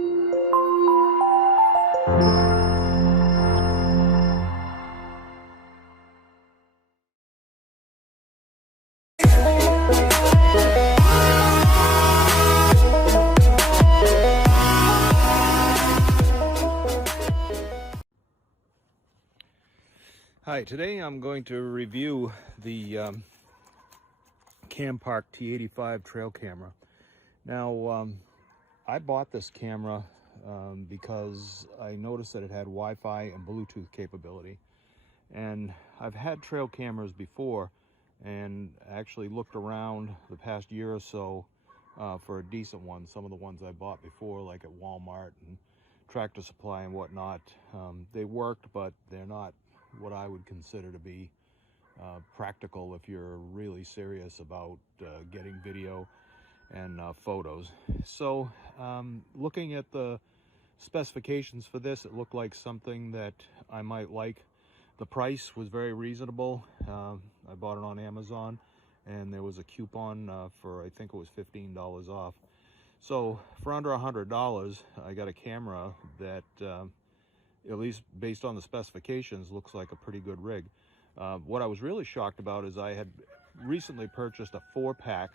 Hi, today I'm going to review the Campark T85 trail camera. Now, I bought this camera because I noticed that it had Wi-Fi and Bluetooth capability. And I've had trail cameras before and actually looked around the past year or so for a decent one. Some of the ones I bought before, like at Walmart and Tractor Supply and whatnot, they worked, but they're not what I would consider to be practical if you're really serious about getting video and photos. So looking at the specifications for this, it looked like something that I might like. The price was very reasonable. I bought it on Amazon and there was a coupon for, I think it was $15 off. So for under $100, I got a camera that at least based on the specifications, looks like a pretty good rig. What I was really shocked about is I had recently purchased a 4-pack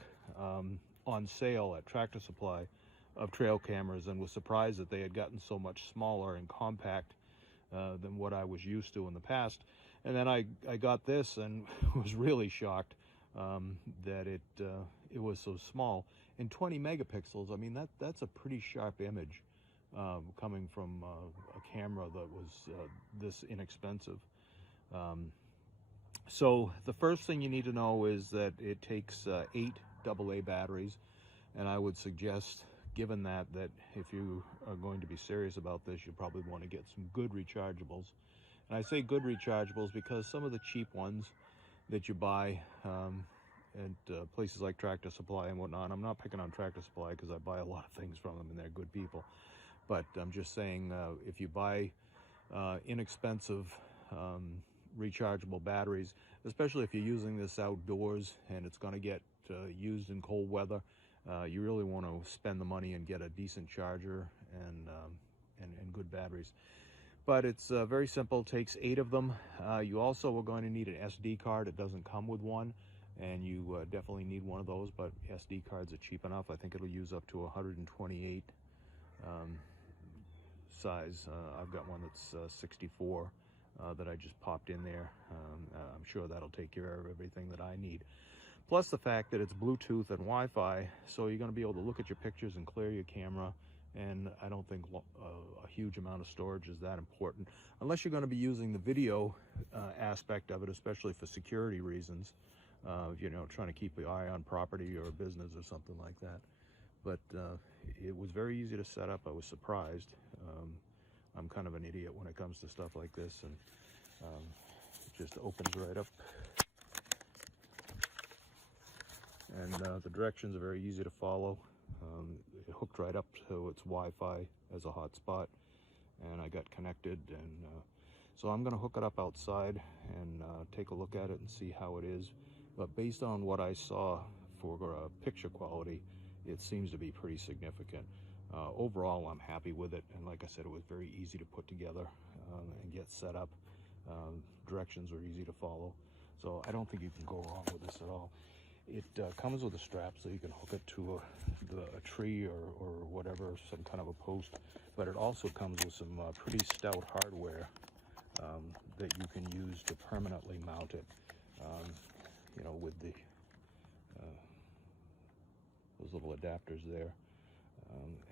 on sale at Tractor Supply of trail cameras and was surprised that they had gotten so much smaller and compact than what I was used to in the past. And then I got this and was really shocked that it was so small. And 20 megapixels, I mean, that's a pretty sharp image. Coming from a camera that was this inexpensive. So the first thing you need to know is that it takes 8 AA batteries, and I would suggest, given that if you are going to be serious about this, you probably want to get some good rechargeables. And I say good rechargeables because some of the cheap ones that you buy at places like Tractor Supply and whatnot, I'm not picking on Tractor Supply because I buy a lot of things from them and they're good people. But I'm just saying, if you buy inexpensive rechargeable batteries, especially if you're using this outdoors and it's going to get used in cold weather, you really want to spend the money and get a decent charger and good batteries. But it's very simple. It takes 8 of them. You also are going to need an SD card. It doesn't come with one, and you definitely need one of those, but SD cards are cheap enough. I think it'll use up to 128 size. I've got one that's 64 that I just popped in there. I'm sure that'll take care of everything that I need. Plus the fact that it's Bluetooth and Wi-Fi, so you're going to be able to look at your pictures and clear your camera. And I don't think a huge amount of storage is that important, unless you're going to be using the video aspect of it, especially for security reasons. You know, trying to keep your eye on property or business or something like that. But it was very easy to set up. I was surprised. I'm kind of an idiot when it comes to stuff like this, and it just opens right up. And the directions are very easy to follow. It hooked right up to its Wi-Fi as a hotspot, and I got connected. And so I'm going to hook it up outside and take a look at it and see how it is. But based on what I saw for picture quality, it seems to be pretty significant. Overall, I'm happy with it, and like I said, it was very easy to put together and get set up. Directions were easy to follow, so I don't think you can go wrong with this at all. It comes with a strap so you can hook it to a tree or whatever, some kind of a post, but it also comes with some pretty stout hardware that you can use to permanently mount it, you know, with the those little adapters there.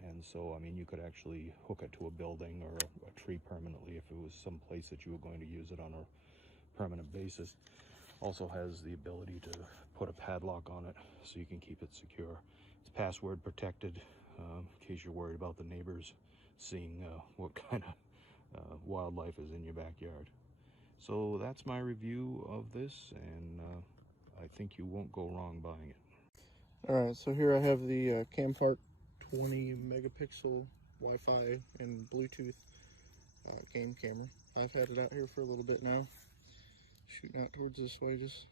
And so, I mean, you could actually hook it to a building or a tree permanently if it was some place that you were going to use it on a permanent basis. Also has the ability to put a padlock on it so you can keep it secure. It's password protected in case you're worried about the neighbors seeing what kind of wildlife is in your backyard. So that's my review of this, and I think you won't go wrong buying it. Alright, so here I have the Campark 20 megapixel Wi-Fi and Bluetooth game camera. I've had it out here for a little bit now, shooting out towards this way, just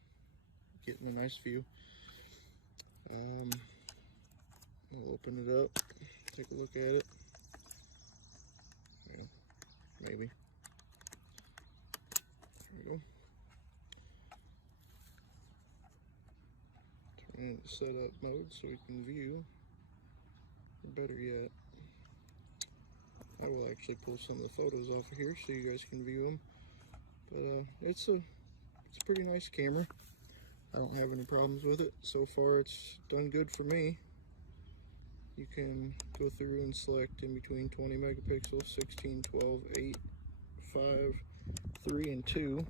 getting a nice view. We'll open it up, take a look at it. maybe. There we go. Turn into setup mode so we can view. Or better yet, I will actually pull some of the photos off of here so you guys can view them. But it's a pretty nice camera. I don't have any problems with it. So far it's done good for me. You can go through and select in between 20 megapixels, 16, 12, 8, 5, 3, and 2.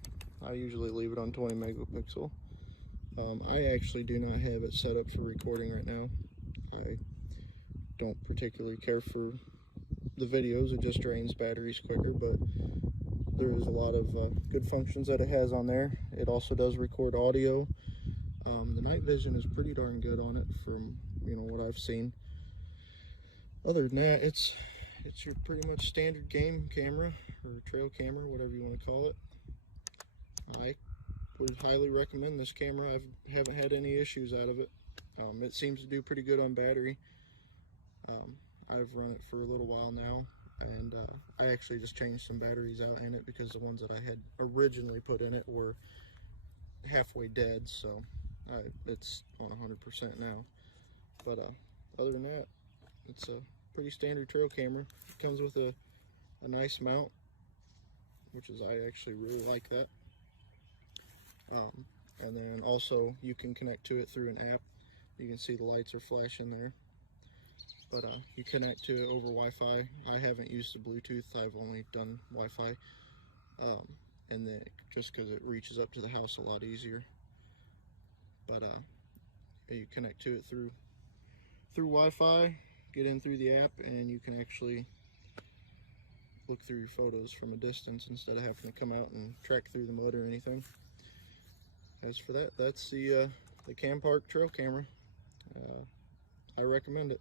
I usually leave it on 20 megapixel. I actually do not have it set up for recording right now. I don't particularly care for the videos, it just drains batteries quicker, but there is a lot of good functions that it has on there. It also does record audio. The night vision is pretty darn good on it from what I've seen. Other than that, it's your pretty much standard game camera or trail camera, whatever you want to call it. I would highly recommend this camera. I haven't had any issues out of it. It seems to do pretty good on battery. I've run it for a little while now, and I actually just changed some batteries out in it because the ones that I had originally put in it were halfway dead, so it's on 100% now. But other than that, it's a pretty standard trail camera. It comes with a nice mount, which is, I actually really like that. And then also you can connect to it through an app. You can see the lights are flashing there. But you connect to it over Wi-Fi. I haven't used the Bluetooth, I've only done Wi-Fi. And then just because it reaches up to the house a lot easier. But you connect to it through Wi-Fi, get in through the app, and you can actually look through your photos from a distance instead of having to come out and track through the mud or anything. As for that, that's the Campark trail camera. I recommend it.